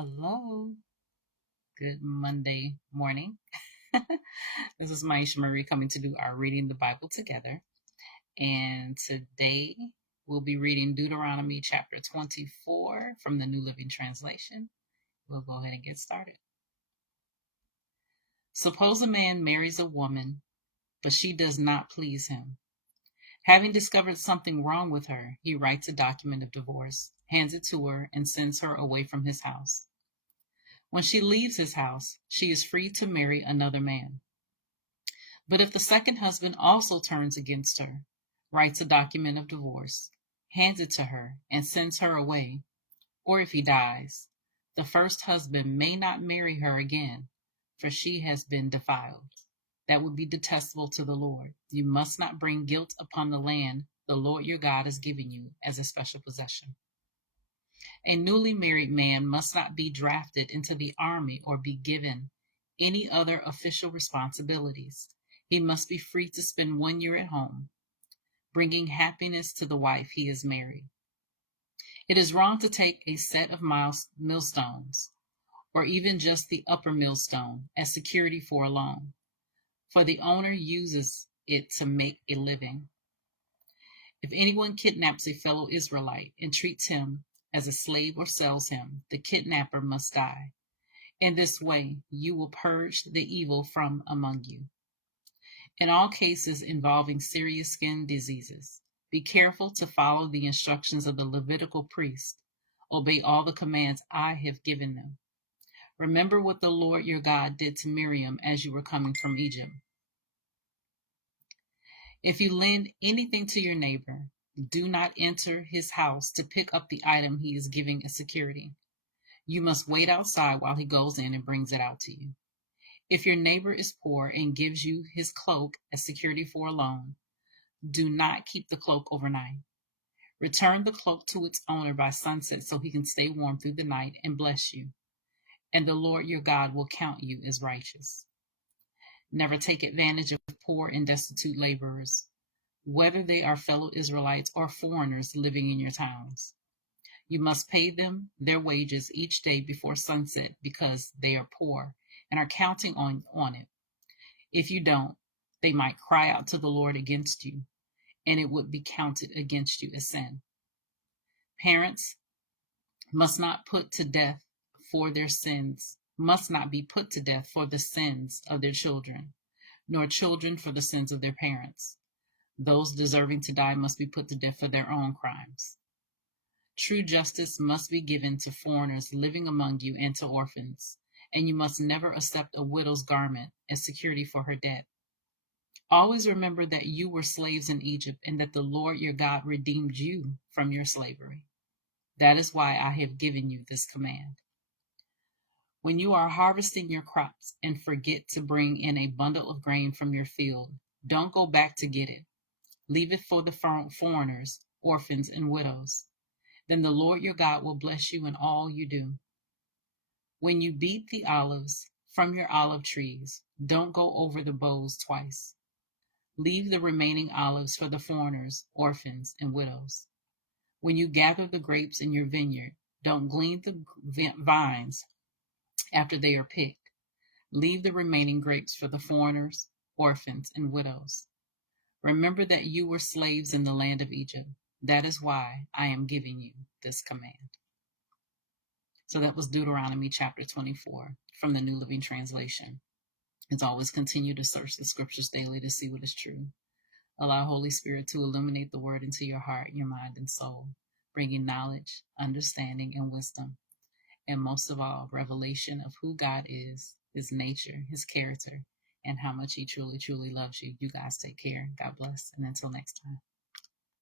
Hello. Good Monday morning. This is Myesha Marie coming to do our reading the Bible together. And today we'll be reading Deuteronomy Chapter 24 from the New Living Translation. We'll go ahead and get started. Suppose a man marries a woman, but she does not please him. Having discovered something wrong with her, he writes a document of divorce, hands it to her, and sends her away from his house. When she leaves his house, she is free to marry another man. But if the second husband also turns against her, writes a document of divorce, hands it to her, and sends her away, or if he dies, the first husband may not marry her again, for she has been defiled. That would be detestable to the Lord. You must not bring guilt upon the land the Lord your God has given you as a special possession. A newly married man must not be drafted into the army or be given any other official responsibilities. He must be free to spend 1 year at home, bringing happiness to the wife he has married. It is wrong to take a set of millstones, or even just the upper millstone, as security for a loan, for the owner uses it to make a living. If anyone kidnaps a fellow Israelite and treats him as a slave or sells him, the kidnapper must die. In this way, you will purge the evil from among you. In all cases involving serious skin diseases, be careful to follow the instructions of the Levitical priest. Obey all the commands I have given them. Remember what the Lord your God did to Miriam as you were coming from Egypt. If you lend anything to your neighbor, do not enter his house to pick up the item he is giving as security. You must wait outside while he goes in and brings it out to you. If your neighbor is poor and gives you his cloak as security for a loan, do not keep the cloak overnight. Return the cloak to its owner by sunset so he can stay warm through the night and bless you, and the Lord your God will count you as righteous. Never take advantage of poor and destitute laborers, whether they are fellow Israelites or foreigners living in your towns. You must pay them their wages each day before sunset because they are poor and are counting on it. If you don't, they might cry out to the Lord against you, and it would be counted against you as sin. Parents must not put to death for their sins, must not be put to death for the sins of their children, nor children for the sins of their parents. Those deserving to die must be put to death for their own crimes. True justice must be given to foreigners living among you and to orphans, and you must never accept a widow's garment as security for her debt. Always remember that you were slaves in Egypt and that the Lord your God redeemed you from your slavery. That is why I have given you this command. When you are harvesting your crops and forget to bring in a bundle of grain from your field, don't go back to get it. Leave it for the foreigners, orphans, and widows. Then the Lord your God will bless you in all you do. When you beat the olives from your olive trees, don't go over the boughs twice. Leave the remaining olives for the foreigners, orphans, and widows. When you gather the grapes in your vineyard, don't glean the vines after they are picked. Leave the remaining grapes for the foreigners, orphans, and widows. Remember that you were slaves in the land of Egypt. That is why I am giving you this command. So that was Deuteronomy chapter 24 from the New Living Translation. As always, continue to search the scriptures daily to see what is true. Allow Holy Spirit to illuminate the word into your heart, your mind, and soul, bringing knowledge, understanding, and wisdom. And most of all, revelation of who God is, his nature, his character, and how much he truly, truly loves you. You guys take care. God bless. And until next time.